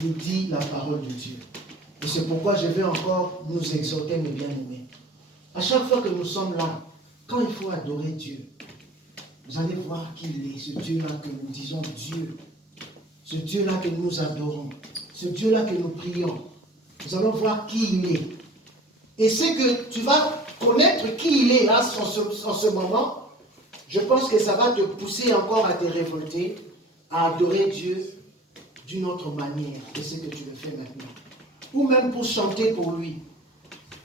nous dit la parole de Dieu. Et c'est pourquoi je vais encore nous exhorter, mes bien-aimés. À chaque fois que nous sommes là, quand il faut adorer Dieu, vous allez voir qui il est, ce Dieu-là que nous disons Dieu. Ce Dieu-là que nous adorons. Ce Dieu-là que nous prions. Nous allons voir qui il est. Et c'est que tu vas connaître qui il est là en ce moment. Je pense que ça va te pousser encore à te révolter, à adorer Dieu d'une autre manière que ce que tu le fais maintenant. Ou même pour chanter pour lui.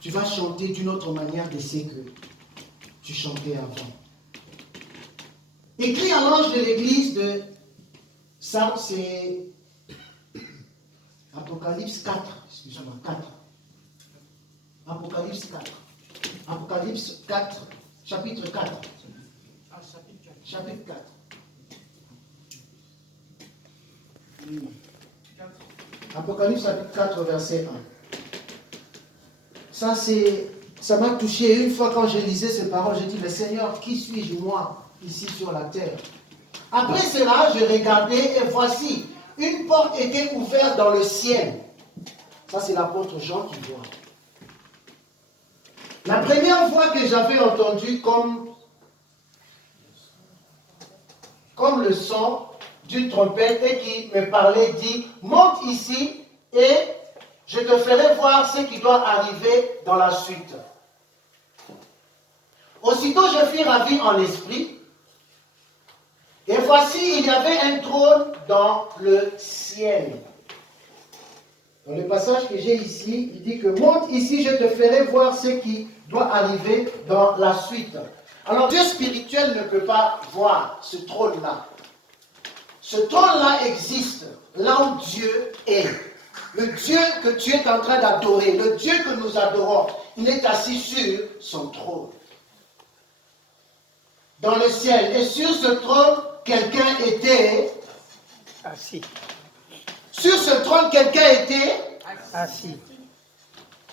Tu vas chanter d'une autre manière de ce que tu chantais avant. Écrit à l'ange de l'église de ça, c'est Apocalypse 4. Excusez-moi, 4. Apocalypse 4. Apocalypse 4, chapitre 4. Chapitre 4. Apocalypse chapitre 4, verset 1. Ça m'a touché. Une fois quand je lisais ces paroles, j'ai dit, mais Seigneur, qui suis-je moi ici sur la terre? Après cela, je regardais et voici, une porte était ouverte dans le ciel. Ça, c'est l'apôtre Jean qui voit. La première voix que j'avais entendue comme le son d'une trompette et qui me parlait dit, monte ici et je te ferai voir ce qui doit arriver dans la suite. Aussitôt je fus ravi en esprit, et voici il y avait un trône dans le ciel. Dans le passage que j'ai ici, il dit que monte ici, je te ferai voir ce qui doit arriver dans la suite. Alors Dieu spirituel ne peut pas voir ce trône-là. Ce trône-là existe là où Dieu est. Le Dieu que tu es en train d'adorer, le Dieu que nous adorons, il est assis sur son trône. Dans le ciel. Et sur ce trône, quelqu'un était assis. Sur ce trône, quelqu'un était assis.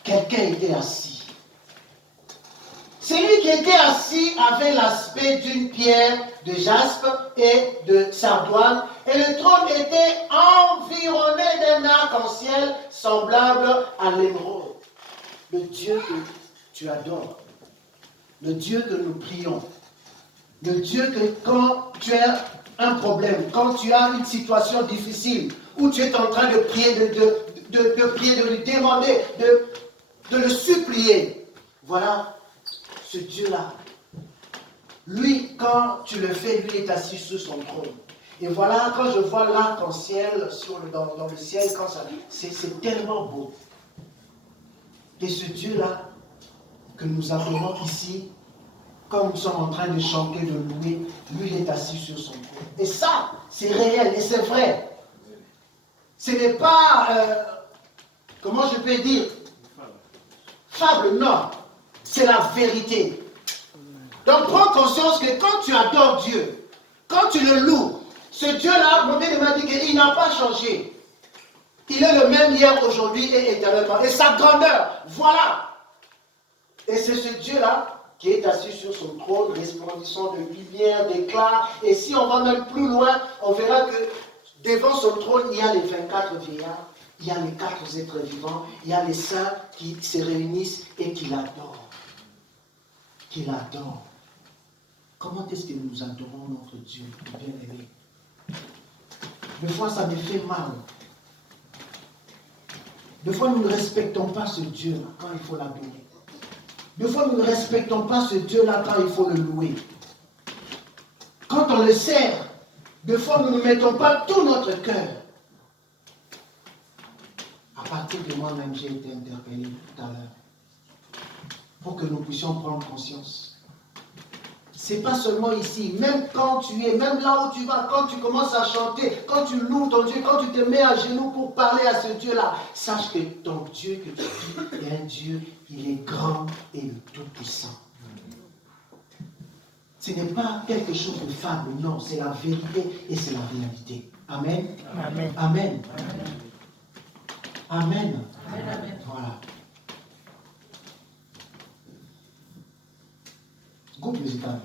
Quelqu'un était assis. Celui qui était assis avait l'aspect d'une pierre de jaspe et de sardoine, et le trône était environné d'un arc-en-ciel semblable à l'émeraude. Le Dieu que tu adores, le Dieu que nous prions, le Dieu que quand tu as un problème, quand tu as une situation difficile, où tu es en train de prier, de prier, de lui demander, de le supplier, voilà. Ce Dieu-là, lui, quand tu le fais, lui est assis sur son trône. Et voilà, quand je vois l'arc-en-ciel dans le ciel, c'est tellement beau. Et ce Dieu-là, que nous adorons ici, comme nous sommes en train de chanter, de louer, lui, il est assis sur son trône. Et ça, c'est réel et c'est vrai. Ce n'est pas, comment je peux dire, fable, non. C'est la vérité. Donc prends conscience que quand tu adores Dieu, quand tu le loues, ce Dieu-là, mon bien m'a dit qu'il n'a pas changé. Il est le même hier, aujourd'hui et éternellement. Et sa grandeur, voilà. Et c'est ce Dieu-là qui est assis sur son trône, resplendissant de lumière, d'éclat. Et si on va même plus loin, on verra que devant son trône, il y a les 24 vieillards, il y a les 4 êtres vivants, il y a les saints qui se réunissent et qui l'adorent. Qui l'adore. Comment est-ce que nous adorons notre Dieu, bien-aimé? Des fois, ça me fait mal. Des fois, nous ne respectons pas ce Dieu-là quand il faut l'adorer. Des fois, nous ne respectons pas ce Dieu-là quand il faut le louer. Quand on le sert, des fois, nous ne mettons pas tout notre cœur. À partir de moi-même, j'ai été interpellé tout à l'heure. Pour que nous puissions prendre conscience. Ce n'est pas seulement ici, même quand tu es, même là où tu vas, quand tu commences à chanter, quand tu loues ton Dieu, quand tu te mets à genoux pour parler à ce Dieu-là, sache que ton Dieu que tu dis est un Dieu, il est grand et le Tout-Puissant. Ce n'est pas quelque chose de fable, non, c'est la vérité et c'est la réalité. Amen. Amen. Amen. Amen. Amen. Voilà. Groupe musical.